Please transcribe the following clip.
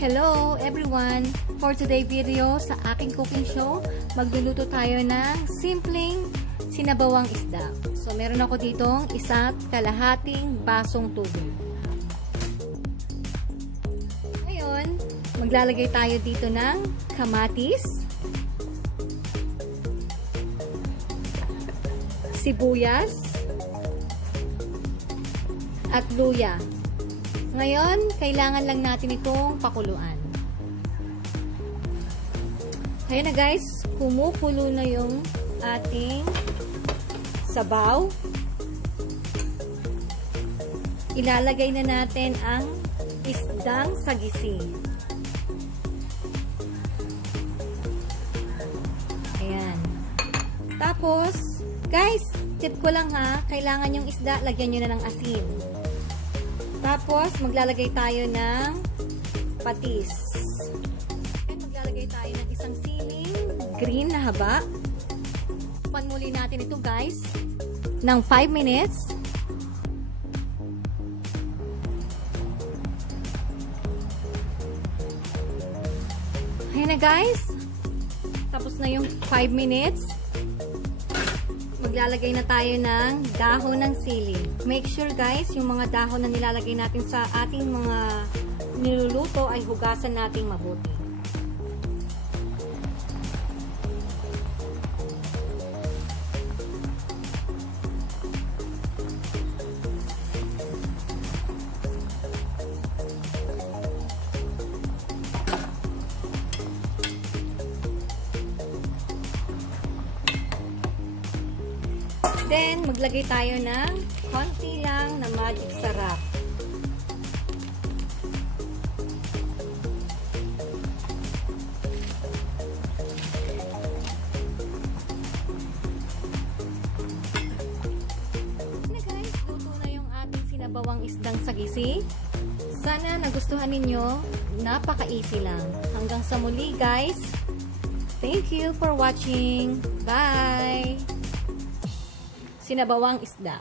Hello everyone! For today video sa aking cooking show, magluluto tayo ng simpleng sinabawang isda. So meron ako ditong isa't kalahating basong tubig. Ngayon, maglalagay tayo dito ng kamatis, sibuyas, at luya. Ngayon, kailangan lang natin itong pakuluan. Kaya na guys, kumukulo na yung ating sabaw. Ilalagay na natin ang isdang sagisi. Ayan. Tapos, guys, tip ko lang ha, kailangan yung isda, lagyan nyo na ng asin. Tapos, maglalagay tayo ng patis. And maglalagay tayo ng isang siling green na haba. Pan muli natin ito guys ng 5 minutes. Ayan na guys. Tapos na yung 5 minutes maglalagay na tayo ng dahon ng sili. Make sure guys, yung mga dahon na nilalagay natin sa ating mga niluluto ay hugasan nating mabuti. Then, maglagay tayo ng konti lang na magic sarap. Sinabawang isdang sagisi. Sana nagustuhan ninyo. Napaka-easy lang. Hanggang sa muli guys. Thank you for watching. Bye! Sinabawang isda.